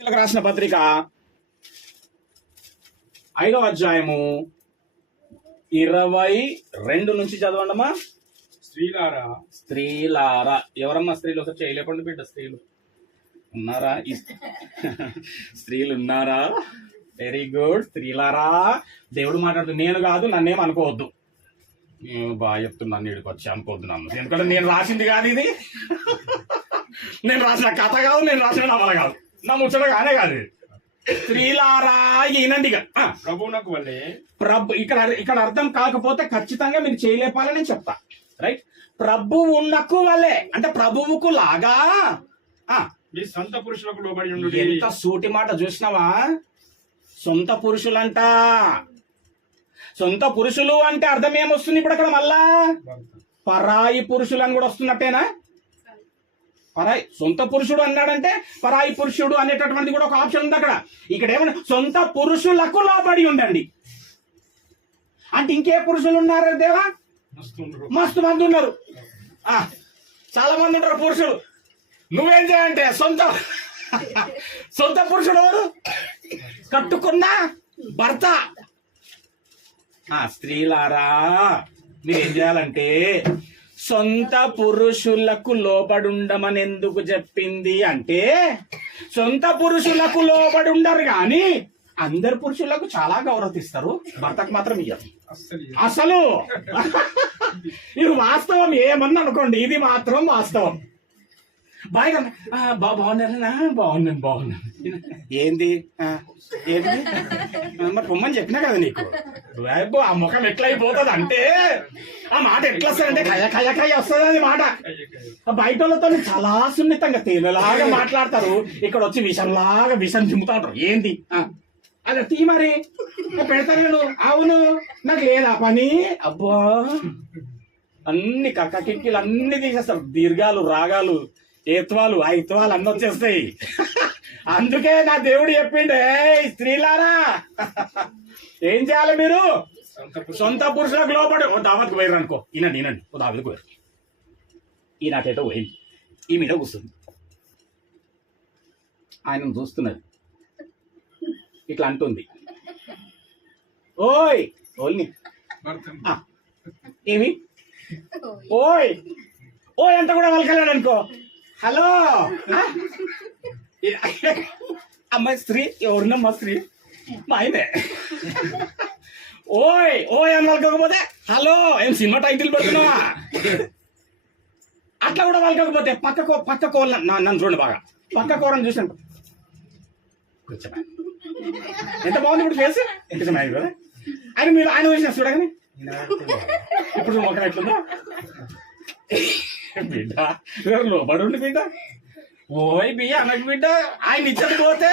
రాసిన పత్రిక 5వ అధ్యాయము 22 నుంచి చదవండమ్మా. స్త్రీలారా ఎవరమ్మా స్త్రీలు? ఒకసారి చేయలేపండి బిడ్డ. స్త్రీలు ఉన్నారా? స్త్రీలు ఉన్నారా? Very good. స్త్రీలారా దేవుడు మాట్లాడుతూ నేను కాదు, నన్నేం అనుకోవద్దు. నేను బాగా చెప్తున్నాను, నీడికి వచ్చి అనుకోవద్దు నన్ను. ఎందుకంటే నేను రాసింది కాదు ఇది. నేను రాసిన కథ కాదు, నేను రాసిన నవల కాదు, నా ముచ్చట కానే కాదు. స్త్రీలారా ఈనండి. ప్రభువునకు వల్లే ఇక్కడ అర్థం కాకపోతే ఖచ్చితంగా మీరు చేయలేపాలని నేను చెప్తా. రైట్? ప్రభువునకు వల్లే అంటే ప్రభువుకు లాగా మీ సొంత పురుషులకు లోబడి ఉండు. ఎంత సూటి మాట చూసినావా? సొంత పురుషులంట. సొంత పురుషులు అంటే అర్థం ఏమొస్తుంది ఇప్పుడు అక్కడ? మళ్ళా పరాయి పురుషులు అని కూడా వస్తున్నట్టేనా? పరాయి సొంత పురుషుడు అన్నాడంటే పరాయి పురుషుడు అనేటటువంటిది కూడా ఒక ఆప్షన్ ఉంది అక్కడ. ఇక్కడ ఏమన్నా సొంత పురుషులకు లోబడి ఉండండి అంటే ఇంకే పురుషులు ఉన్నారు దేవా? మస్తు మంది ఉన్నారు, చాలా మంది ఉంటారు పురుషులు. నువ్వేం చేయాలంటే సొంత పురుషుడు ఎవరు? కట్టుకున్న భర్త. స్త్రీలారా మీరేం చేయాలంటే సొంత పురుషులకు లోబడుండమని ఎందుకు చెప్పింది అంటే, సొంత పురుషులకు లోబడి ఉండరు కానీ అందరు పురుషులకు చాలా గౌరవిస్తారు, భర్తకు మాత్రం ఇయ్యరు అసలు. ఇది వాస్తవం. ఏమన్నా అనుకోండి, ఇది మాత్రం వాస్తవం. బాగా బాగున్నారనా? బాగున్నాను. ఏంది ఏంటి మరి పొమ్మని చెప్పినా కదా నీకు. ఆ ముఖం ఎట్లా అయిపోతుంది అంటే, ఆ మాట ఎట్లా వస్తుందంటే కయ్య వస్తుంది. అది మాట బయట వాళ్ళతో చాలా సున్నితంగా తేనెలాగా మాట్లాడతారు, ఇక్కడ వచ్చి విషం చింపుతా ఉంటారు. ఏంది అది తీ మరి పెడతాను. అవును నాకు లేదా పని. అబ్బా అన్ని కక్క కిక్కిలు అన్ని తీసేస్తారు. దీర్ఘాలు, రాగాలు, ఏత్వాలు, ఐత్వాలు అన్ని వచ్చేస్తాయి. అందుకే నా దేవుడు చెప్పిండే, స్త్రీలారా ఏం చేయాలి మీరు? సొంత పురుషులకు లోపడి. ఓ దావత్కి పోయారు అనుకో, ఈనండి ఓ దావత్కి పోయారు. ఈనాటేటో పోయింది, ఈ మీద కూర్చుంది, ఆయన చూస్తున్నది, ఇట్లా అంటుంది, ఓయ్ ఓల్ని ఏమి ఓయ్ ఓయ్ అంత కూడా వాళ్ళకెళ్ళాడు అనుకో. హలో అమ్మాయి స్త్రీ ఎవరున్నమ్మా? స్త్రీ మా ఆయనే. ఓయ్ ఓయ్ అని వాళ్ళకపోతే హలో ఏం సినిమా టైటిల్ పెడుతున్నావా? అట్లా కూడా వాళ్ళకపోతే పక్క కోళ్ళ నన్ను చూడండి, బాగా పక్క కూరని చూసాను. ఎంత బాగుంది ఇప్పుడు ఫేస్, ఎంత సమయం కదా. ఆయన చూసిన చూడగానే ఇప్పుడు మొక్క ఎట్లుందా బిడ్డ? లోబడి బిడ్డ. ఓయ్ బియ్య అనకు బిడ్డ. ఆయన ఇచ్చడి పోతే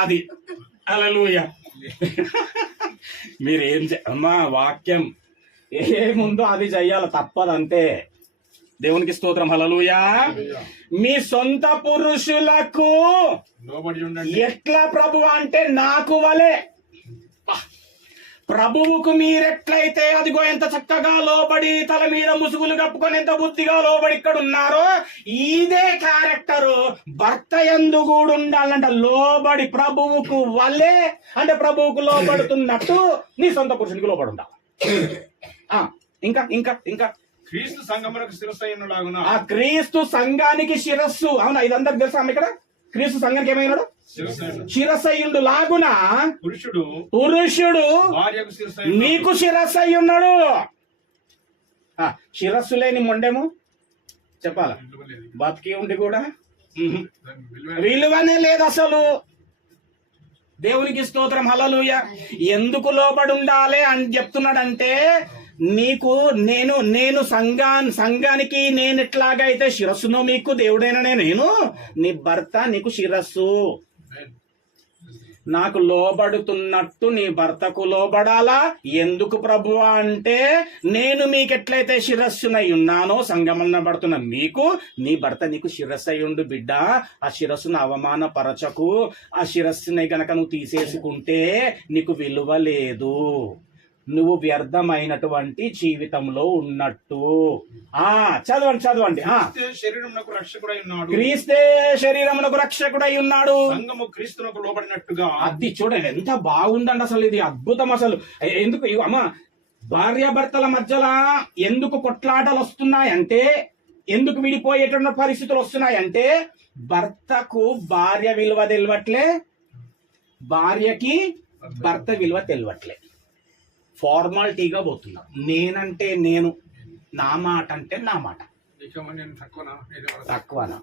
అది హల్లెలూయా. మీరేం అమ్మా వాక్యం ఏముందో అది చెయ్యాలి, తప్పదంతే. దేవునికి స్తోత్రం. హల్లెలూయా. మీ సొంత పురుషులకు ఎట్లా ప్రభు అంటే నాకు వలే. ప్రభువుకు మీరెట్లయితే అదిగో ఎంత చక్కగా లోబడి తల మీద ముసుగులు కప్పుకొని ఎంత బుద్ధిగా లోబడి ఇక్కడ ఉన్నారో, ఇదే క్యారెక్టరు భర్త యందు కూడా ఉండాలంట. లోబడి ప్రభువుకు వలే అంటే ప్రభువుకు లోబడుతున్నట్టు నీ సొంత పురుషునికి లోబడి ఉండాలి. ఇంకా ఇంకా ఇంకా క్రీస్తు సంఘమునకు శిరస్సు అయినలాగున. క్రీస్తు సంఘానికి శిరస్సు. అవునా? ఇదందరికి తెలుసా ఇక్కడ? క్రీస్తు సంఘానికి ఏమైనాడు? శిరస్సయ్యుండు లాగున పురుషుడు నీకు శిరస్సయ్యి ఉన్నాడు. శిరస్సు లేని మొండేమో చెప్పాలా? బతికి ఉండి కూడా విలువనే లేదు అసలు. దేవునికి స్తోత్రం. హల్లెలూయా. ఎందుకు లోబడి ఉండాలి అని చెప్తున్నాడంటే, నీకు నేను సంఘానికి నేను ఎట్లాగైతే శిరస్సునో మీకు దేవుడైననే నేను, నీ భర్త నీకు శిరస్సు. నాకు లోబడుతున్నట్టు నీ భర్తకు లోబడాలా. ఎందుకు ప్రభువా అంటే, నేను మీకు ఎట్లయితే శిరస్సునై ఉన్నానో సంఘమనబడుతున్న మీకు నీ భర్త నీకు శిరస్సు అయి ఉండు బిడ్డ. ఆ శిరస్సును అవమానపరచకు. ఆ శిరస్సుని గనక నువ్వు తీసేసుకుంటే నీకు విలువ లేదు. నువ్వు వ్యర్థమైనటువంటి జీవితంలో ఉన్నట్టు. చదవండి చదవండి. క్రీస్తే శరీరమునకు రక్షకుడై ఉన్నాడు. క్రీస్తే శరీరమునకు రక్షకుడై ఉన్నాడు. సంఘము క్రీస్తునకు లోబడినట్టుగా. అది చూడండి ఎంత బాగుందండి అసలు, ఇది అద్భుతం అసలు. ఎందుకు అమ్మా భార్యాభర్తల మధ్యలో ఎందుకు కొట్లాటలు వస్తున్నాయంటే, ఎందుకు విడిపోయేటువంటి పరిస్థితులు వస్తున్నాయంటే, భర్తకు భార్య విలువ తెలియట్లే, భార్యకి భర్త విలువ తెలియట్లే. ఫార్మాలిటీగా పోతున్నారు. నేనంటే నేను, నా మాట అంటే నా మాట, తక్కువనా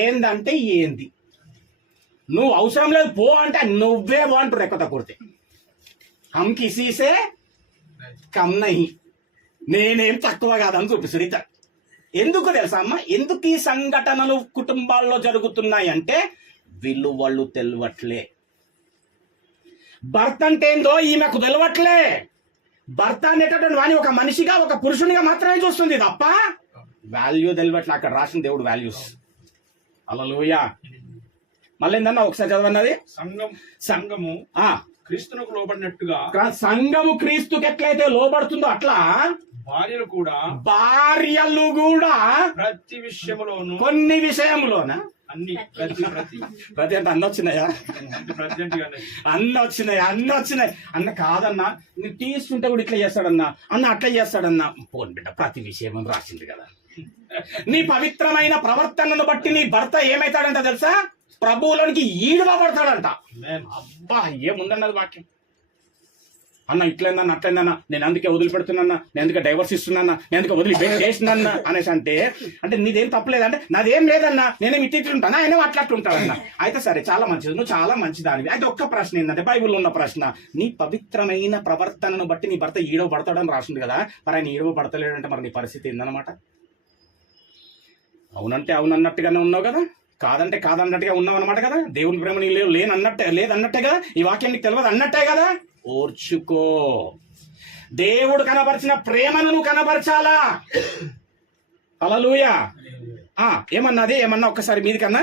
ఏందంటే ఏంది, నువ్వు అవసరం లేదు పో అంటే నువ్వే పో అంటారు ఎక్కువ కొడితే. హమ్ కిసీసే కమ్ నహీ, నేనేం తక్కువ కాదని చూపిస్తారు ఇద్దరు. ఎందుకు తెలుసా అమ్మ, ఎందుకు ఈ సంఘటనలు కుటుంబాల్లో జరుగుతున్నాయంటే విలువలు తెలియట్లే. భర్త అంటే ఏందో ఈమెకు తెలియట్లే. భర్త అనేటటువంటి వాణి ఒక మనిషిగా, ఒక పురుషునిగా మాత్రమే చూస్తుంది తప్ప వాల్యూ తెలియట్లే. అక్కడ రాసిన దేవుడు వాల్యూస్. హల్లెలూయా. మళ్ళీ ఏందన్నా ఒకసారి చదవన్నది. సంఘము క్రీస్తునకు లోబడినట్టుగా. సంఘము క్రీస్తుకి ఎట్లయితే లోబడుతుందో అట్లా భార్యలు కూడా ప్రతి విషయంలోను, కొన్ని విషయంలోన అన్ని ప్రతి అంటే అన్న వచ్చినాయా, అన్న వచ్చినాయి అన్న కాదన్నా, నీకు తీస్తుంటే కూడా ఇట్లా చేస్తాడన్నా, అన్న అట్లా చేస్తాడన్నా. పోన్ బిడ్డ ప్రతి విషయం అని రాసింది కదా. నీ పవిత్రమైన ప్రవర్తనను బట్టి నీ భర్త ఏమైతాడంట తెలుసా, ప్రభువులోనికి ఈడువబడతాడంట. అబ్బా ఏముందన్నది వాక్యం. అన్న ఇట్లయిందన్న అట్లయిందన్నా, నేను అందుకే వదిలిపెడుతున్నా, నేను అందుకే డైవర్స్ ఇస్తున్నా, నేను అందుకే వదిలిపెట్టేసినన్నా అనేసి అంటే నీదేం తప్పలేదంటే నాదేం లేదన్నా, నేనేం ఇట్లుంటానా, ఆయన అట్లట్లుంటాడన్నా. అయితే సరే చాలా మంచిది, నువ్వు చాలా మంచిదానివి. అయితే ఒక్క ప్రశ్న ఏంటంటే, బైబిల్లో ఉన్న ప్రశ్న, నీ పవిత్రమైన ప్రవర్తనను బట్టి నీ భర్త ఈడవ పడతాడని రాసింది కదా, మరి ఆయన ఈడవ పడతలేడంటే మరి నీ పరిస్థితి ఏందన్నమాట. అవునంటే అవునన్నట్టుగానే ఉన్నావు కదా, కాదంటే కాదన్నట్టుగా ఉన్నావు అనమాట కదా. దేవుని ప్రేమ నీళ్ళు లేదన్నట్టే కదా, ఈ వాక్యం నీకు తెలియదు అన్నట్టే కదా. ఓర్చుకో, దేవుడు కనపరిచిన ప్రేమను నువ్వు కనపరచాలా. హల్లెలూయా. ఏమన్నది, ఏమన్నా ఒక్కసారి మీది కన్నా.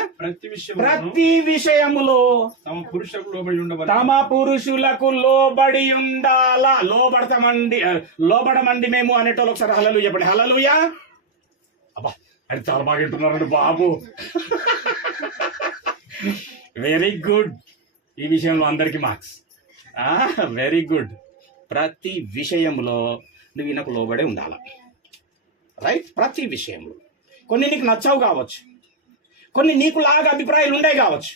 ప్రతి విషయములో తమ పురుషులకు లోబడి ఉండాలా. లోబడమండి మేము అనేటోళ్ళు ఒకసారి హల్లెలూయా చెప్పండి. హల్లెలూయా. అబ్బా అది చాలా బాగా వింటున్నారండి బాబు. Very good. ఈ విషయంలో అందరికి మార్క్స్. Very good. ప్రతి విషయంలో నువ్వు ఈయనకు లోబడే ఉండాల. రైట్. ప్రతి విషయంలో కొన్ని నీకు నచ్చవు కావచ్చు, కొన్ని నీకులాగా అభిప్రాయాలు ఉండే కావచ్చు,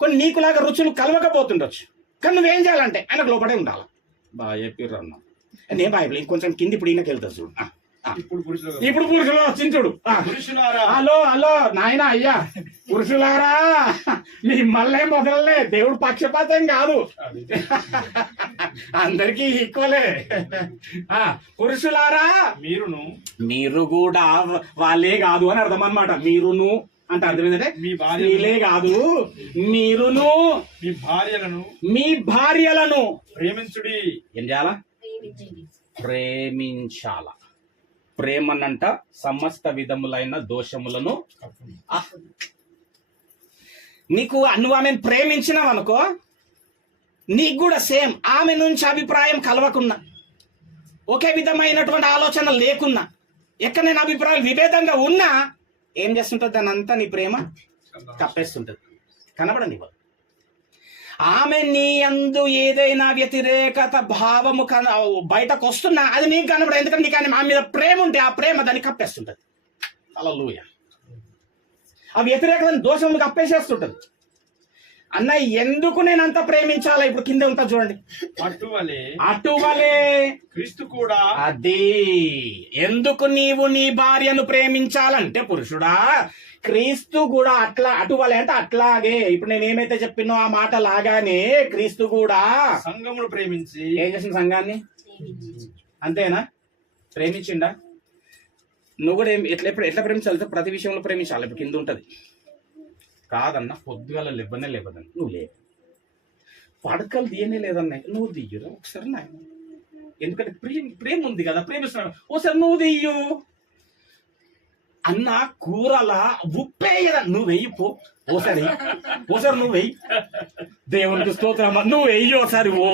కొన్ని నీకులాగా రుచులు కలవకపోతుండొచ్చు, కానీ నువ్వేం చేయాలంటే ఆయనకు లోబడే ఉండాలి. బాగా చెప్పిర్రు అన్న. నేను బైబిల్ ఇంకొంచెం కింది ఇప్పుడు ఈయనకి వెళ్తా చూడు. ఇప్పుడు పురుషులు చించుడు. హలో నాయన అయ్యా పురుషులారా, మీ మళ్ళీ మొదలలే, దేవుడు పక్షపాతం కాదు, అందరికీ ఈక్వలే. పురుషులారా మీరు కూడా వాళ్ళే కాదు అని అర్థం అనమాట. మీరును అంటే అర్థం ఏంటంటే మీలే కాదు, మీరును మీ భార్యలను ప్రేమించుడి. ఏం చేయాలా? ప్రేమించాలా. ప్రేమనంట సమస్త విధములైన దోషములను. నీకు నువ్వు ఆమెను ప్రేమించినావు అనుకో, నీకు కూడా సేమ్ ఆమె నుంచి అభిప్రాయం కలవకున్నా, ఒకే విధమైనటువంటి ఆలోచన లేకున్నా, ఎక్కడైనా అభిప్రాయాలు విభేదంగా ఉన్నా ఏం చేస్తుంటుంది, దాని అంతా నీ ప్రేమ కప్పేస్తుంటది, కనబడని. ఆమె నీ యందు ఏదైనా వ్యతిరేకత భావము బయటకు వస్తున్నా అది నీకు కనబడదు, ఎందుకంటే నీకు ఆమె మీద ప్రేమ ఉంటే ఆ ప్రేమ దాన్ని కప్పేస్తుంటది. హల్లెలూయా. ఆ వ్యతిరేకతను దోషములు కప్పేసేస్తుంటది. అన్న ఎందుకు నేను అంత ప్రేమించాలా? ఇప్పుడు కింద ఉంటా చూడండి. అటువలే క్రీస్తు కూడా. అది ఎందుకు నీవు నీ భార్యను ప్రేమించాలంటే పురుషుడా, క్రీస్తు కూడా అటువలే అంటే అట్లాగే. ఇప్పుడు నేను ఏమైతే చెప్పినో ఆ మాట లాగానే క్రీస్తు కూడా సంఘమును ప్రేమించి ఏం చేసిన? సంఘాన్ని. అంతేనా? ప్రేమించిండా? నువ్వు కూడా ఎట్లా ప్రేమించాలి? ప్రతి విషయంలో ప్రేమించాలి. ఇప్పుడు కింద ఉంటది. కాదన్నా పొద్దుగాల లేవదని నువ్వు లే, పడకలు తీయనే లేదన్నాయి, నువ్వు దియ్యురా ఒకసారి నాయన, ఎందుకంటే ప్రేమ ఉంది కదా, ప్రేమిస్తున్నాడు, ఓసారి నువ్వు దియ్యు. అన్న కూరలా ఉప్పేయదా, నువ్వు వెయ్యి పో, ఓసారి నువ్వు వెయ్యి. దేవునికి స్తోత్రం, నువ్వు వెయ్యి ఒకసారి. ఓ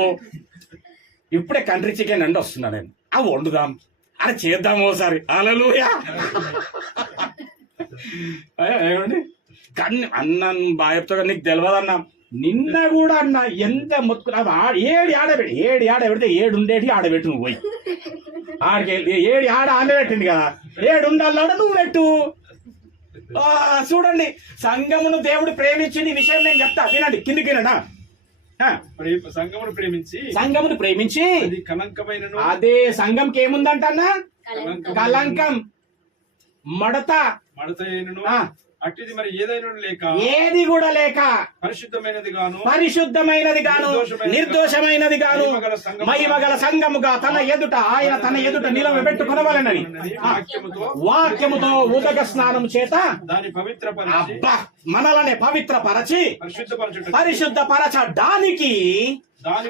ఇప్పుడే కంట్రీ చికెన్ అండి వస్తున్నా నేను అవి వండుదాం అని చేద్దాం ఓసారి. హల్లెలూయా. ఏమండి కానీ అన్నాను బాగా చెప్తా, నీకు తెలియదు అన్నా. నిన్న కూడా అన్న ఎంత మొత్తుకున్నా ఏడు ఆడ పెడితే 7 ఉండేటి ఆడబెట్టు నువ్వు పోయి. ఆడికి 7 ఆడ ఆడబెట్టింది కదా, 7 ఉండాలన్నాడు నువ్వు పెట్టు. చూడండి, సంఘమును దేవుడు ప్రేమించింది ఈ విషయం నేను చెప్తా వినండి. కిందికి వినడా. సంఘమును ప్రేమించి అది కలంకమైనను, అదే సంఘంకి ఏముందంట అన్న? కలంకం, మడతైనను అట్టిది మరి ఏది కూడా లేక పరిశుద్ధమైనది గాను నిర్దోషమైనది గాను మహిమగల సంఘముగా తన ఎదుట నిలబెట్టుకొనవలెనని వాక్యముతో ఉదక స్నానము చేత మనలనే పవిత్రపరచి పరిశుద్ధపరచడానికి,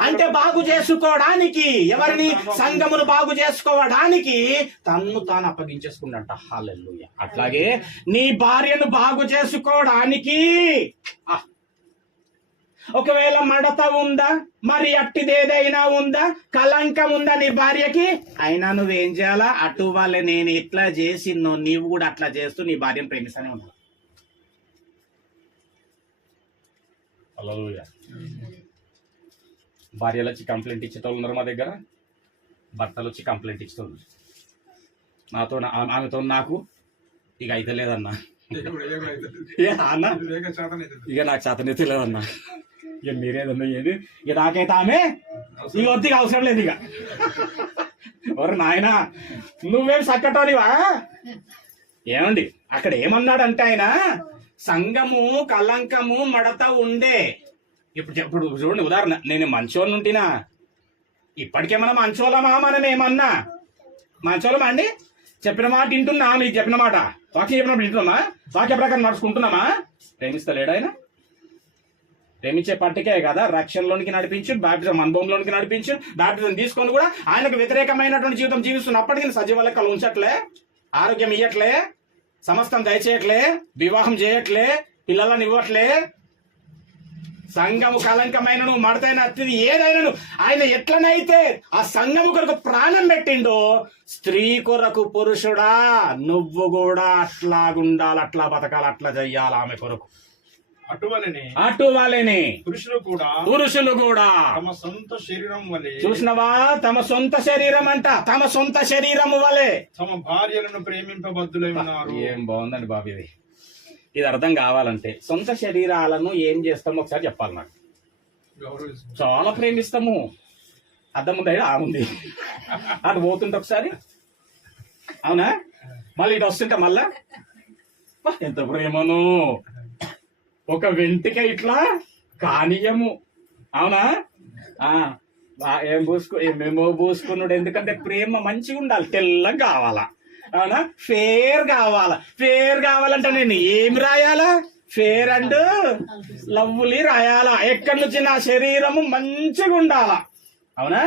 అంటే బాగు చేసుకోవడానికి, ఎవరిని? సంఘమును బాగు చేసుకోవడానికి తన్ను తాను అప్పగించేసుకున్నట్ట. హల్లెలూయా. అట్లాగే నీ భార్యను బాగు చేసుకోవడానికి ఒకవేళ మడత ఉందా, మరి అట్టిదేదైనా ఉందా, కలంకం ఉందా నీ భార్యకి, అయినా నువ్వేం చేయాలా? అటు వాళ్ళే నేను ఎట్లా చేసినో నీవు కూడా అట్లా చేస్తూ నీ భార్యను ప్రేమిస్తానే ఉండాలి. హల్లెలూయా. భార్యలు వచ్చి కంప్లైంట్ ఇచ్చేటోళ్ళు ఉన్నారు మా దగ్గర, భర్తలు వచ్చి కంప్లైంట్ ఇచ్చేటోళ్ళు. నాతో ఆమెతో నాకు ఇక అయితే లేదన్నా, అన్న ఇక నాకు చేతనే తెలియదన్నా, ఇక మీరేదన్నా ఏది, ఇక నాకైతే ఆమె ఇక వద్దిగా అవసరం లేదు. ఇక ఎవరు నాయన నువ్వేం సక్కటోనివా? ఏమండి అక్కడ ఏమన్నాడంటే ఆయన, సంఘము కలంకము మడత ఉండే. ఇప్పుడు చూడండి, ఉదాహరణ, నేను మంచోళ్ళని ఉంటినా, ఇప్పటికేమన్నా మంచోళ్ళమా? మనం ఏమన్నా మంచోళ్ళమా అండి? చెప్పిన మాట వింటున్నా, మీకు చెప్పిన మాట వాక్యం చెప్పినప్పుడు వింటున్నామా? వాక్య ప్రకారం నడుచుకుంటున్నామా? ప్రేమిస్తలేడు ఆయన? ప్రేమించే పట్టికే కదా రక్షణలోనికి నడిపించు, బాప్టిజం అనుభవంలోనికి నడిపించు, బాప్టిజం తీసుకొని కూడా ఆయనకు వ్యతిరేకమైనటువంటి జీవితం జీవిస్తున్నప్పటికీ సజీవ లెక్కలు ఉంచట్లే, ఆరోగ్యం ఇవ్వట్లే, సమస్తం దయచేయట్లే, వివాహం చేయట్లే, పిల్లలను ఇవ్వట్లే. సంఘము కలంకమైనను మడతైన అతిథి ఏదైనాను ఆయన ఎట్లనైతే ఆ సంఘము కొరకు ప్రాణం పెట్టిండో, స్త్రీ కొరకు పురుషుడా నువ్వు కూడా అట్లాగుండాలి, అట్లా బతకాలి, అట్లా చెయ్యాలి ఆమె కొరకు. అటువలనే పురుషులు కూడా తమ సొంత శరీరం వలె, చూసినవా? తమ సొంత శరీరం అంట, తమ సొంత శరీరము వలె తమ భార్యలను ప్రేమింపబద్దులై ఉన్నారు. ఏం బాగుందండి బాబు ఇది. ఇది అర్థం కావాలంటే సొంత శరీరాలను ఏం చేస్తామో ఒకసారి చెప్పాలి. నాకు చాలా ప్రేమిస్తాము. అర్థం ఉంది, ఆముంది అటు పోతుంటే ఒకసారి, అవునా? మళ్ళీ ఇటు వస్తుంటే మళ్ళా ఎంత ప్రేమను, ఒక వెంటిక ఇట్లా కానీయము, అవునా? ఏమేమో పూసుకున్నాడు. ఎందుకంటే ప్రేమ మంచిగా ఉండాలి, తెల్లగా కావాలా, అవునా? ఫేర్ కావాలా. ఫేర్ కావాలంటే నేను ఏమి రాయాలా? ఫేర్ అండ్ లవ్లీ రాయాలా. ఎక్కడి నుంచి నా శరీరము మంచిగా ఉండాలా, అవునా?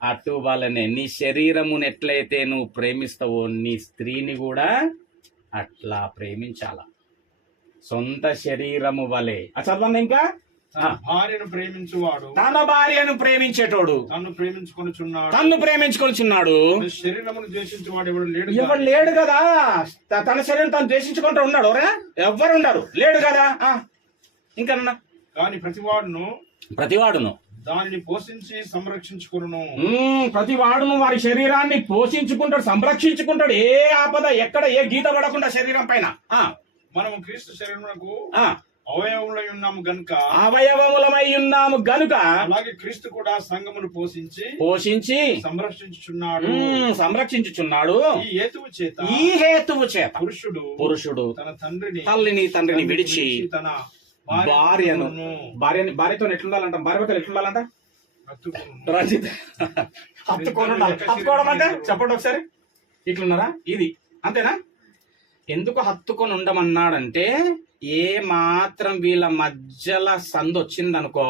అటు వాళ్ళనే నీ శరీరమును ఎట్లయితే నువ్వు ప్రేమిస్తావో నీ స్త్రీని కూడా అట్లా ప్రేమించాలా, సొంత శరీరము వలె. చదవండి ఇంకా. భార్యను ప్రేమించువాడు తన భార్యను ప్రేమించేటోడు తన్ను ప్రేమించుకొనిచున్నాడు. శరీరమును ద్వేషించేవాడు ఎవడు లేడు కదా. తన శరీరం తను ద్వేషించుకుంటూ ఉన్నాడు, ఎవ్వరు ఉండరు, లేడు కదా. ఇంకా కానీ ప్రతివాడును దానిని పోషించి సంరక్షించుకును. ప్రతివాడును వారి శరీరాన్ని పోషించుకుంటాడు, సంరక్షించుకుంటాడు. ఏ ఆపద ఎక్కడ ఏ గీత పడకుండా శరీరం పైన. మనము క్రీస్తు శరీరమునకు అవయవములమై ఉన్నాము గనుక అలాగే క్రీస్తు కూడా సంఘమును పోషించి సంరక్షించుచున్నాడు. ఈ హేతువు చేత పురుషుడు తన తండ్రిని విడిచి తన భార్యతో ఎట్లుండాలంట? భార్యతో ఎట్లుండాలంట? హత్తుకోవడం అంటే చెప్పండి ఒకసారి. ఇట్లున్నారా? ఇది అంతేనా? ఎందుకు హత్తుకొని ఉండమన్నాడంటే, ఏ మాత్రం వీళ్ళ మధ్యలో సందు వచ్చిందనుకో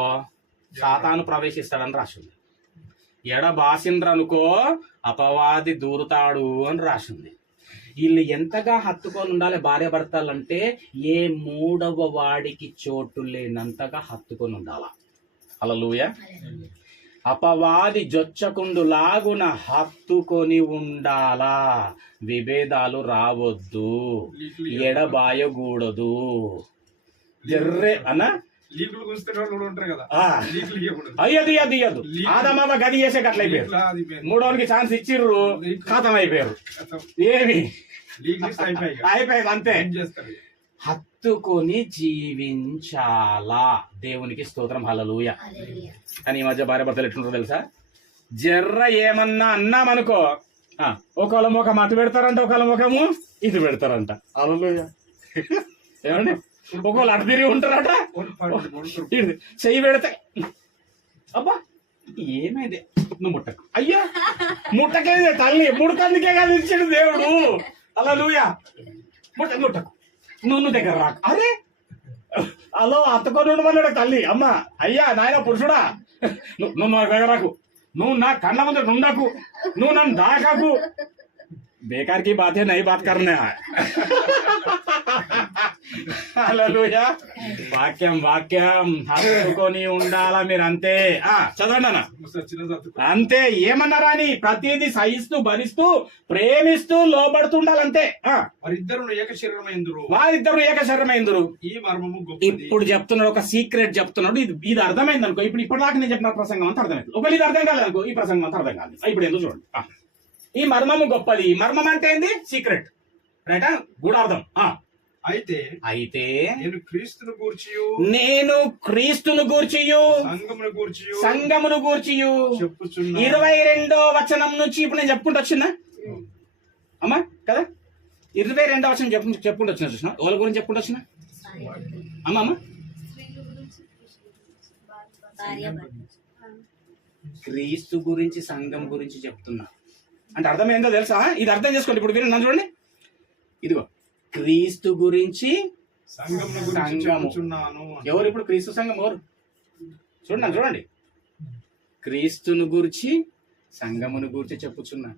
సాతాను ప్రవేశిస్తాడని రాసింది. ఎడబాసిండ్రనుకో అపవాది దూరుతాడు అని రాసింది. వీళ్ళు ఎంతగా హత్తుకొని ఉండాలి భార్య భర్తలంటే, ఏ మూడవ వాడికి చోటు లేనంతగా హత్తుకొని ఉండాల. హల్లెలూయా. అపవాది జొచ్చకుండు లాగున హత్తుకొని ఉండాలా, విభేదాలు రావద్దు, ఎడబాయకూడదు. జర్రే అన్న లీకులు కూస్తున్న వాళ్ళు కూడా ఉంటారు కదా, ఆ. లీకులు ఇవ్వకూడదు. అయ్యది అది ఇయ్యదు. ఆదమామ గది చేసే అట్లయిపోయారు. లీకులా అది పోయింది. మూడోనికి ఛాన్స్ ఇచ్చిర్రు, ఖతం అయిపోయారు. ఏమి లీకులు ఇస్తే అయిపోయాయి ఇక. అయిపోయింది అంతే. ఏం చేస్తారు? హత్తుకొని జీవించాలా. దేవునికి స్తోత్రం, హల్లెలూయా. కానీ ఈ మధ్య భార్య భర్తలు ఎట్లుంటారో తెలుసా? జర్ర ఏమన్నా అన్నామనుకో, ఒకళ్ళ ముఖం అటు పెడతారంట, ఒకళ్ళ ముఖము ఇటు పెడతారంట. హల్లెలూయా. ఏమండి, ఒకళ్ళు అటు తిరిగి ఉంటారట, ఇటు చెయ్యి పెడితే అబ్బా ఏమైంది, నువ్వు ముట్టకు. అయ్యా ముట్టకేది తల్లి, ముడకందుకే కదా ఇచ్చాడు దేవుడు. హల్లెలూయా. ముట్టకు, నువ్వు దగ్గర రాకు. అరే అలో అత్తకొని ఉండమన్నాడు తల్లి. అమ్మ అయ్యా నాయన పురుషుడా, నువ్వు నా దగ్గర రాకు, నువ్వు నా కళ్ళ ముందు ఉండకు, నువ్వు నన్ను దాకాకు. బేకార్ की बात है, नई बात करना है. హల్లెలూయా. వాక్యం వాక్యం హత్తుకొని ఉండాలా మీరు, అంతే. చదవండి అన్న. అంతే, ఏమన్నారా అని ప్రతిదీ సహిస్తూ భరిస్తూ ప్రేమిస్తూ లోబడుతుండాలంతే. వారిద్దరు ఏక శరీరమైందురు, వారిద్దరు ఏక శరీరమైందురు. ఈ మర్మము గొప్పది. ఇప్పుడు చెప్తున్నాడు, ఒక సీక్రెట్ చెప్తున్నాడు. ఇది అర్థమైంది అనుకో, ఇప్పుడు దాకా నేను చెప్పిన ప్రసంగం అంతా అర్థమైంది. ఒకవేళ ఇది అర్థం కాలేదు అనుకో, ఈ ప్రసంగం అంతా అర్థం కాలేదు. ఇప్పుడు ఎందుకు చూడండి. ఈ మర్మము గొప్పది. మర్మం అంటే ఏంది? సీక్రెట్, రైటా? గూఢార్థం. అయితే అయితే నేను క్రీస్తును గూర్చియు, నేను క్రీస్తును గూర్చియు, సంఘమును గూర్చియు చెప్పుచున్నా. 22వ వచనం నుంచి ఇప్పుడు నేను చెప్పుకుంటూ వచ్చిందా అమ్మా? కదా, 22వ వచనం చెప్పుకుంటూ వచ్చిన. చూసిన వాళ్ళ గురించి చెప్పుకుంటూ వచ్చిన అమ్మ అమ్మ. క్రీస్తు గురించి సంఘం గురించి చెప్తున్నా అంటే అర్థం ఏందో తెలుసా? ఇది అర్థం చేసుకోండి. ఇప్పుడు మీరు నన్ను చూడండి, ఇదిగో క్రీస్తు గురించి సంఘము. ఎవరు ఇప్పుడు క్రీస్తు సంఘం? ఎవరు? చూడండి నన్ను చూడండి. క్రీస్తును గురించి సంఘమును గురించి చెప్పుచున్నా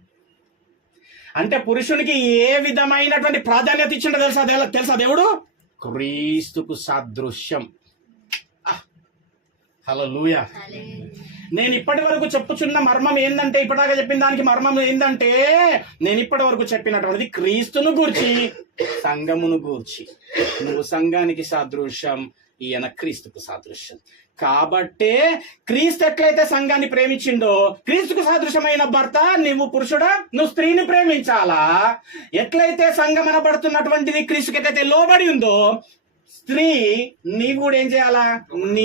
అంటే పురుషునికి ఏ విధమైనటువంటి ప్రాధాన్యత ఇచ్చిండో తెలుసా దేవుడు? క్రీస్తుకు సాదృశ్యం. హల్లెలూయా. నేను ఇప్పటి వరకు చెప్పుచున్న మర్మం ఏందంటే, ఇప్పటిదాకా చెప్పిన దానికి మర్మం ఏందంటే, నేను ఇప్పటి వరకు చెప్పినటువంటిది క్రీస్తును గూర్చి సంఘమును గూర్చి. నువ్వు సంఘానికి సాదృశ్యం, ఈయన క్రీస్తుకు సాదృశ్యం. కాబట్టే క్రీస్తు ఎట్లయితే సంఘాన్ని ప్రేమించిండో, క్రీస్తుకు సాదృశ్యమైన భర్త నువ్వు పురుషుడా, నువ్వు స్త్రీని ప్రేమించాలా. ఎట్లయితే సంఘం అనబడుతున్నటువంటిది క్రీస్తుకి ఎట్లయితే లోబడి ఉందో, స్త్రీ నీవు కూడా ఏం చేయాలా? నీ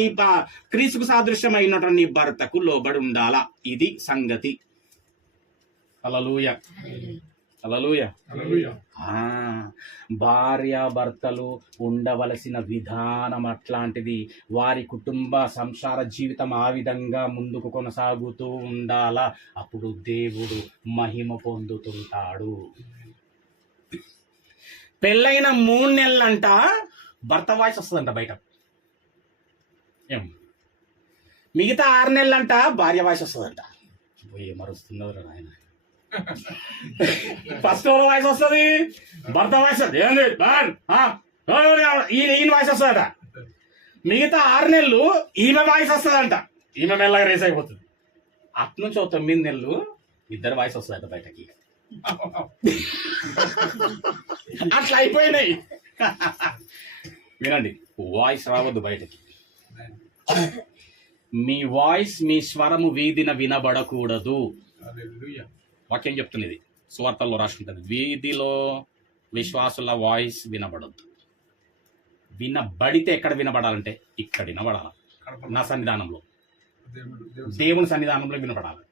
క్రీస్తుకు సాదృశ్యమైనటువంటి నీ భర్తకు లోబడి ఉండాలా. ఇది సంగతి. హల్లెలూయా, హల్లెలూయా. భార్యాభర్తలు ఉండవలసిన విధానం అట్లాంటిది. వారి కుటుంబ సంసార జీవితం ఆ విధంగా ముందుకు కొనసాగుతూ ఉండాలా. అప్పుడు దేవుడు మహిమ పొందుతుంటాడు. పెళ్ళైన 3 నెలలంట భర్త వాయిస్ వస్తుందంట బయట. ఏం మిగతా 6 నెలలంట భార్య వాయిస్ వస్తుందంట. ఏమరుస్తుందో ఆయన. ఫస్ట్ వాయిస్ వస్తుంది, భర్త వాయిస్ వస్తుంది. ఏంది ఈయన వాయిస్ వస్తుందట. మిగతా 6 నెలలు ఈమె వాయిస్ వస్తుందంట. ఈమె మెల్లగా రేస్ అయిపోతుంది. అట్నుంచి 9 నెలలు ఇద్దరు వాయిస్ వస్తుందట బయటకి. అట్లా అయిపోయినాయి. వినండి, వాయిస్ రావద్దు బయటకి. మీ వాయిస్, మీ స్వరము వీధిన వినబడకూడదు. వాక్యం చెప్తున్నది, సువార్తల్లో రాసుకుంటుంది. వీధిలో విశ్వాసుల వాయిస్ వినబడద్దు. వినబడితే ఎక్కడ వినబడాలంటే ఇక్కడ వినబడాలి. నా సన్నిధానంలో, దేవుని సన్నిధానంలో వినబడాలి.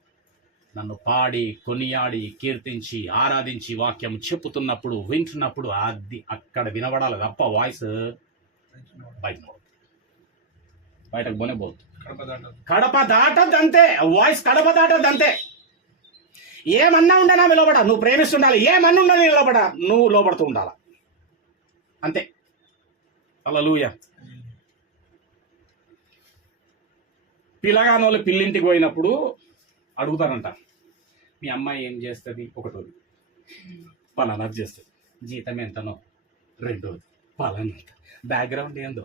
నన్ను పాడి కొనియాడి కీర్తించి ఆరాధించి వాక్యం చెప్పుతున్నప్పుడు వింటున్నప్పుడు అది అక్కడ వినబడాలి తప్ప వాయిస్ బయటకు పోనే పోదు. కడప దాటద్దంతే. వాయిస్ కడప దాటద్దంతే. ఏమన్నా ఉండనా లోబడ, నువ్వు ప్రేమిస్తుండాలి. ఏమన్నా ఉండని లోబడ, నువ్వు లోబడుతూ ఉండాలి. అంతే. హల్లెలూయా. పిల్లగానోళ్ళు పిల్లింటికి పోయినప్పుడు అడుగుతారంట, మీ అమ్మాయి ఏం చేస్తుంది? ఒకటోది పలానా చేస్తుంది. జీతం ఎంతనో? రెండోది పలానా. బ్యాక్గ్రౌండ్ ఏందో,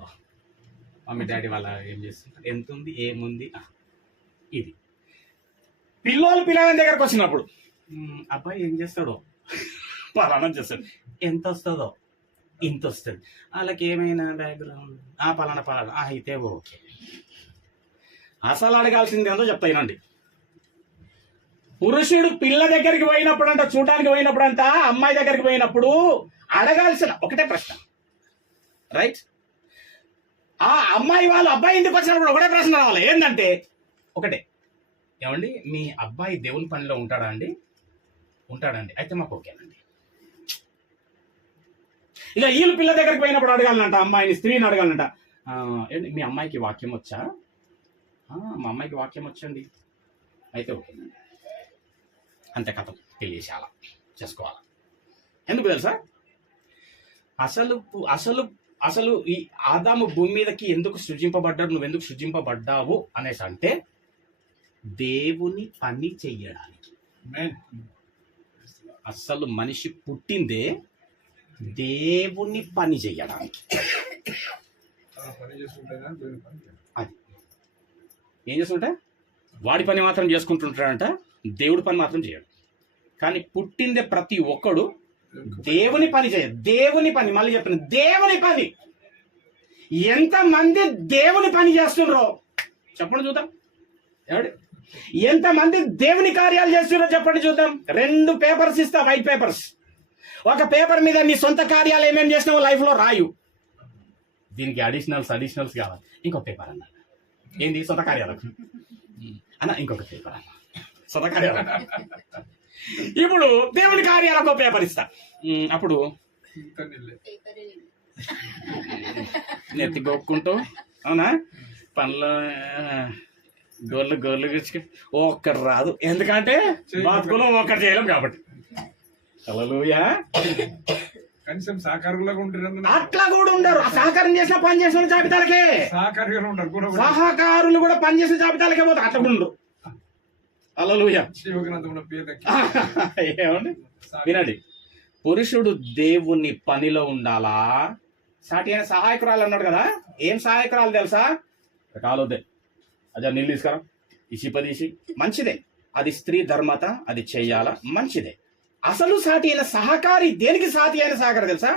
మమ్మీ డాడీ వాళ్ళ ఏం చేస్తుంటారు, ఎంత ఉంది, ఏముంది, ఇది. పిల్లగాని దగ్గరకు వచ్చినప్పుడు అబ్బాయి ఏం చేస్తాడో పలానా చేస్తాడు, ఎంత వస్తుందో ఇంత వస్తుంది, వాళ్ళకి ఏమైనా బ్యాక్గ్రౌండ్ పలానా అయితే ఓకే. అసలు అడగాల్సింది ఏందో చెప్తానండి. పురుషుడు పిల్ల దగ్గరికి పోయినప్పుడు అంట, చూడటానికి పోయినప్పుడు అంట, అమ్మాయి దగ్గరికి పోయినప్పుడు అడగాల్సిన ఒకటే ప్రశ్న, రైట్? ఆ అమ్మాయి వాళ్ళు అబ్బాయి ఇంటికి వచ్చినప్పుడు ఒకటే ప్రశ్న రావాలి, ఏంటంటే ఒకటే, ఏమండి మీ అబ్బాయి దేవుని పనిలో ఉంటాడా అండి? ఉంటాడండి, అయితే మాకు ఓకేనండి. ఇక వీళ్ళు పిల్ల దగ్గరికి పోయినప్పుడు అడగాలంట, అమ్మాయిని, స్త్రీని అడగాలంట, ఏంటి మీ అమ్మాయికి వాక్యం వచ్చా? మా అమ్మాయికి వాక్యం వచ్చండి, అయితే ఓకేనండి. అంతే, కథం తెలియచేయాల, చేసుకోవాలి. ఎందుకు తెలుసా? అసలు అసలు అసలు ఈ ఆదాము భూమి మీదకి ఎందుకు సృజింపబడ్డాడు, నువ్వెందుకు సృజింపబడ్డావు అనేసి అంటే దేవుని పని చెయ్యడానికి. అసలు మనిషి పుట్టిందే దేవుని పని చెయ్యడానికి. అది ఏం చేస్తుంటే వాడి పని మాత్రం చేసుకుంటుంటాడంట, దేవుడి పని మాత్రం చేయడు. కానీ పుట్టిందే ప్రతి ఒక్కడు దేవుని పని చేయదు. దేవుని పని, మళ్ళీ చెప్తాను, దేవుని పని. ఎంతమంది దేవుని పని చేస్తుండ్రో చెప్పండి చూద్దాం. ఏమండి ఎంతమంది దేవుని కార్యాలు చేస్తున్నారో చెప్పండి చూద్దాం. 2 పేపర్స్ ఇస్తా, వైట్ పేపర్స్. ఒక పేపర్ మీద నీ సొంత కార్యాలు ఏమేమి చేసినావో లైఫ్ లో రాయు. దీనికి అడిషనల్స్ కావాలి. ఇంకొక పేపర్ అన్న, ఏంది సొంత కార్యాలకు అన్న, ఇంకొక పేపర్ అన్న సొంత కార్యాలకు. ఇప్పుడు దేవుని కార్యాలకు పేపర్ ఇస్తా. అప్పుడు నెత్తి గొక్కుంటూ, అవునా, పనులు గోర్లు ఒక్కటి రాదు, ఎందుకంటే బతుకులో ఒక్కటి చేయలేం కాబట్టి. హల్లెలూయా. కనీసం సహకారులుగా ఉంటారు, అట్లా కూడా ఉండరు. సహకారం చేసిన పని చేసిన జాబితాలకే సహకారులు కూడా పని చేసిన జాబితాలకే పోతారు, అట్లా కూడా ఉండరు. హల్లెలూయా. ఏమండి వినండి, పురుషుడు దేవుని పనిలో ఉండాలా. సాటి అయిన సహాయకురాలు అన్నాడు కదా, ఏం సహాయకురాలు తెలుసా? కాలోదే అజా నీళ్ళు తీసుకురా, ఇసిపదీసి, మంచిదే, అది స్త్రీ ధర్మత, అది చెయ్యాలా, మంచిదే. అసలు సాటి అయిన సహకారి, దేనికి సాటి అయిన సహకారి తెలుసా?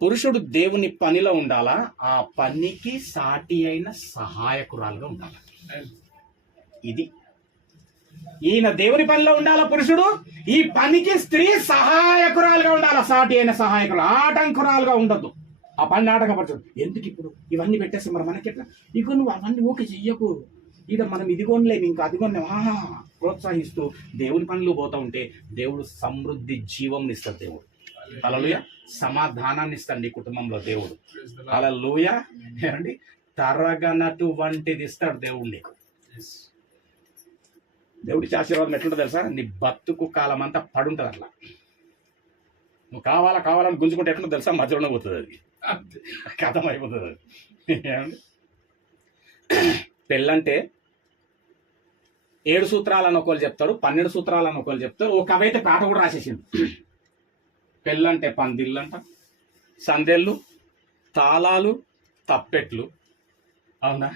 పురుషుడు దేవుని పనిలో ఉండాలా, ఆ పనికి సాటి అయిన సహాయకురాలుగా ఉండాలి. ఇది ఈయన దేవుని పనిలో ఉండాలా పురుషుడు, ఈ పనికి స్త్రీ సహాయకురాలుగా ఉండాలా, సాటి అయిన సహాయకురాలు, ఆటంకురాలుగా ఉండద్దు. ఆ పని ఆటంకపరచదు. ఎందుకు ఇప్పుడు ఇవన్నీ పెట్టేస్తే మరి మనకెట్లా? ఇక నువ్వు అవన్నీ ఓకే చెయ్యకు, ఇక మనం ఇది కొనలేము, ఇంకా అది కొనలేము, ప్రోత్సహిస్తూ దేవుని పనులు పోతా ఉంటే దేవుడు సమృద్ధి జీవం ఇస్తాడు. దేవుడు హల్లెలూయా. సమాధానాన్ని ఇస్తాడు నీ కుటుంబంలో దేవుడు. హల్లెలూయా. ఏమండి తరగనటువంటిది ఇస్తాడు దేవుడు నీకు. దేవుడికి ఆశీర్వాదం ఎట్లుంటుంది తెలుసా? నీ బతుకు కాలం అంతా పడుంటుంది అట్లా. నువ్వు కావాలని గుంజుకుంటే ఎట్లుంటుంది తెలుసా? మధ్యలోనే పోతుంది, అది కథం అయిపోతుంది అది. ఏమండి పెళ్ళంటే 7 సూత్రాలని ఒకళ్ళు చెప్తారు, 12 సూత్రాలని ఒకళ్ళు చెప్తారు. ఒక కవైతే పాట కూడా రాసేసింది. పెళ్ళంటే పందిళ్ళంట, సందెళ్ళు, తాళాలు, తప్పెట్లు, అవునా,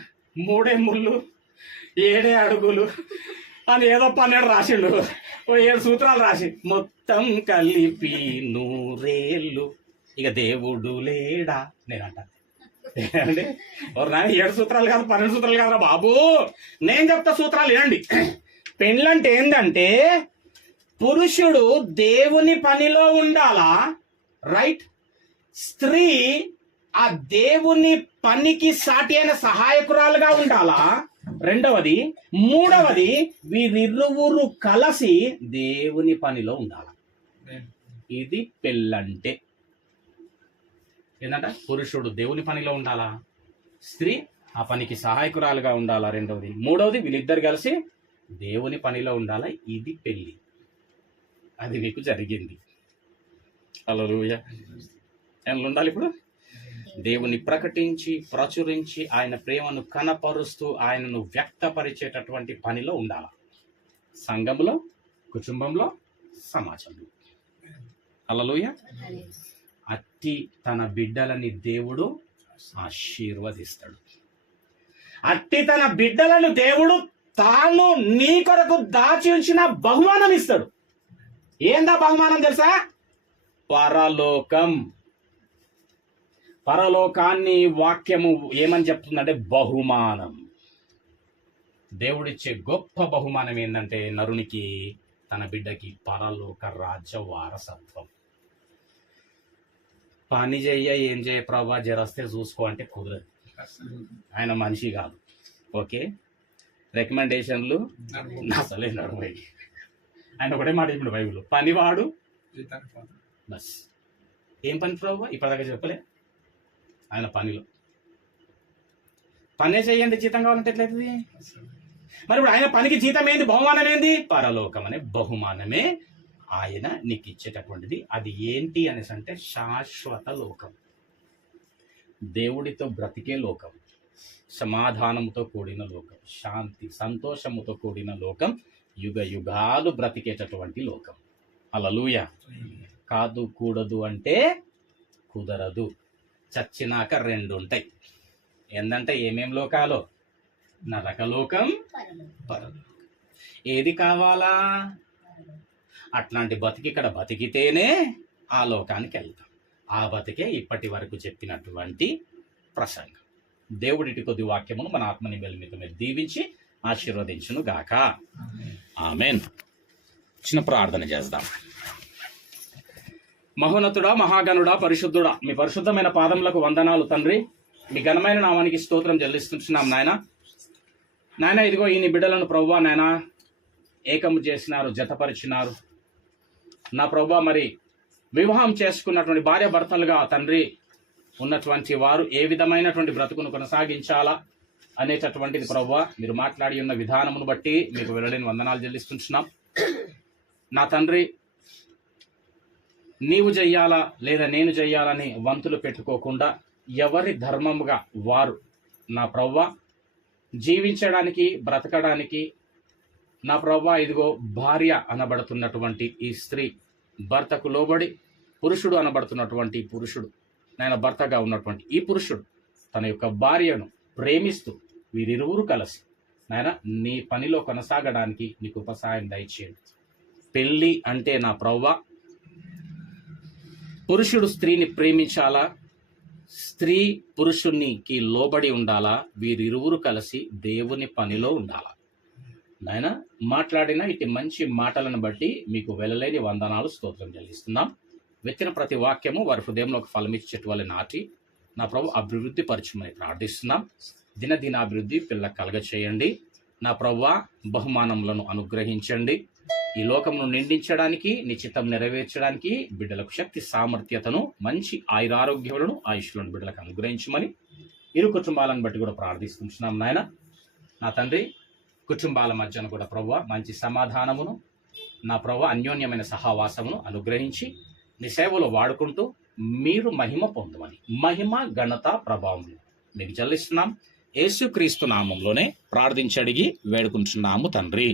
3 ముళ్ళు, 7 అడుగులు అని ఏదో 12 రాసిండు. 7 సూత్రాలు రాసి మొత్తం కలిపి 100 ఇక దేవుడు లేడా నేనంట. అండి 7 సూత్రాలు కాదు, 12 సూత్రాలు కాదురా బాబు, నేను చెప్తా సూత్రాలు ఏనండి. పెళ్ళంటే ఏంటంటే పురుషుడు దేవుని పనిలో ఉండాలా, రైట్? స్త్రీ ఆ దేవుని పనికి సాటి అయిన సహాయకురాలుగా ఉండాలా, రెండవది. మూడవది, వీరిరువురు కలిసి దేవుని పనిలో ఉండాలి. ఇది పెళ్ళంటే ఏంటంట? పురుషుడు దేవుని పనిలో ఉండాలా, స్త్రీ ఆ పనికి సహాయకురాలుగా ఉండాలా, రెండవది. మూడవది, వీళ్ళిద్దరు కలిసి దేవుని పనిలో ఉండాలా. ఇది పెళ్ళి. అది మీకు జరిగింది. హల్లెలూయా. ఎలా ఉండాలి ఇప్పుడు? దేవుని ప్రకటించి ప్రచురించి ఆయన ప్రేమను కనపరుస్తూ ఆయనను వ్యక్తపరిచేటటువంటి పనిలో ఉండాలి. సంఘంలో, కుటుంబంలో, సమాజంలో. హల్లెలూయా. అట్టి తన బిడ్డలని దేవుడు ఆశీర్వదిస్తాడు. అట్టి తన బిడ్డలను దేవుడు తాను నీ కొరకు దాచి ఉంచిన బహుమానం ఇస్తాడు. ఏందా బహుమానం తెలుసా? పరలోకం. పరలోకాన్ని వాక్యము ఏమని చెప్తుందంటే బహుమానం. దేవుడిచ్చే గొప్ప బహుమానం ఏంటంటే నరునికి, తన బిడ్డకి పరలోక రాజ్య వారసత్వం. పని చెయ్య, ఏం చేయ ప్రభా, జరస్తే చూసుకో అంటే కుదరదు. ఆయన మనిషి కాదు. ఓకే, రికమెండేషన్లు అసలే నడుమై. ఆయన ఒకటే మాట ఇప్పుడు బైబిల్, పనివాడు బస్. ఏం పని ప్రభు? ఇప్పటిదాకా చెప్పలే. ఆయన పనిలో పనే చెయ్యండి, జీతం కావాలంటే ఎట్లయితుంది? మరి ఇప్పుడు ఆయన పనికి జీతం ఏంది? బహుమానం ఏంది? పరలోకం అనే బహుమానమే ఆయన నీకు ఇచ్చేటటువంటిది. అది ఏంటి అనేసి అంటే శాశ్వత లోకం, దేవుడితో బ్రతికే లోకం, సమాధానంతో కూడిన లోకం, శాంతి సంతోషముతో కూడిన లోకం, యుగ యుగాలు బ్రతికేటటువంటి లోకం. హల్లెలూయా. కాదు కూడదు అంటే కుదరదు. చచ్చినాక రెండు ఉంటాయి. ఏందంటే ఏమేం లోకాలో? నరకలోకం, పరలోకం. ఏది కావాలా? అట్లాంటి బతికి ఇక్కడ బతికితేనే ఆ లోకానికి వెళ్తాం. ఆ బతికే ఇప్పటి వరకు చెప్పినటువంటి ప్రసంగం. దేవుడిటి కొద్ది వాక్యమును మన ఆత్మని మీద దీవించి ఆశీర్వదించును గాక. ఆమేన్. చిన్న ప్రార్థన చేద్దాం. మహోన్నతుడా, మహాగణుడా, పరిశుద్ధుడా, మీ పరిశుద్ధమైన పాదములకు వందనాలు తండ్రి. మీ ఘనమైన నామానికి స్తోత్రం చెల్లిస్తున్నాం నాయన. నాయన, ఇదిగో ఈ నీ బిడ్డలను ప్రభువా నాయన ఏకము చేసినారు, జతపరిచినారు నా ప్రభువా. మరి వివాహం చేసుకున్నటువంటి భార్య భర్తలుగా తండ్రి ఉన్నటువంటి వారు ఏ విధమైనటువంటి బ్రతుకును కొనసాగించాలా అనేటటువంటిది ప్రభువా మీరు మాట్లాడి ఉన్న విధానమును బట్టి మీకు వెళ్ళలేని వందనాలు చెల్లిస్తున్నాం నా తండ్రి. నీవు చెయ్యాలా లేదా నేను చెయ్యాలని వంతులు పెట్టుకోకుండా ఎవరి ధర్మముగా వారు నా ప్రభువా జీవించడానికి, బ్రతకడానికి నా ప్రభువా ఇదిగో భార్య అనబడుతున్నటువంటి ఈ స్త్రీ, భర్తకు లోబడి పురుషుడు అనబడుతున్నటువంటి పురుషుడు, నాయన భర్తగా ఉన్నటువంటి ఈ పురుషుడు తన యొక్క భార్యను ప్రేమిస్తూ వీరిరువురు కలిసి నాయన నీ పనిలో కొనసాగడానికి నీకు ఉపసాయం దయచేయండి. పెళ్ళి అంటే నా ప్రభువా పురుషుడు స్త్రీని ప్రేమించాలా, స్త్రీ పురుషునికి లోబడి ఉండాలా, వీరిరువురు కలిసి దేవుని పనిలో ఉండాలా. నాయన మాట్లాడిన ఇటు మంచి మాటలను బట్టి మీకు వెళ్ళలేని వందనాలు స్తోత్రం చెల్లిస్తున్నాం. విత్తిన ప్రతి వాక్యము వారి హృదయంలో ఒక ఫలమిచ్చేటి వల్ల నాటి నా ప్రభు అభివృద్ధి పరచమని ప్రార్థిస్తున్నాం. దినదినాభివృద్ధి పిల్ల కలగ చేయండి నా ప్రభువా. బహుమానములను అనుగ్రహించండి. ఈ లోకమును నిండించడానికి, నిశ్చితం నెరవేర్చడానికి బిడ్డలకు శక్తి సామర్థ్యతను, మంచి ఆయురారోగ్యములను, ఆయుష్లను బిడ్డలకు అనుగ్రహించమని ఇరు కుటుంబాలను బట్టి కూడా ప్రార్థిస్తున్నాం నాయన. నా తండ్రి, కుటుంబాల మధ్యన కూడా ప్రభువా మంచి సమాధానమును నా ప్రభువా అన్యోన్యమైన సహవాసమును అనుగ్రహించి నీ సేవలో వాడుకుంటూ మీరు మహిమ పొందమని, మహిమ ఘనత ప్రభావం మీకు చెల్లిస్తున్నాం. యేసుక్రీస్తు నామంలోనే ప్రార్థించి అడిగి వేడుకుంటున్నాము తండ్రి.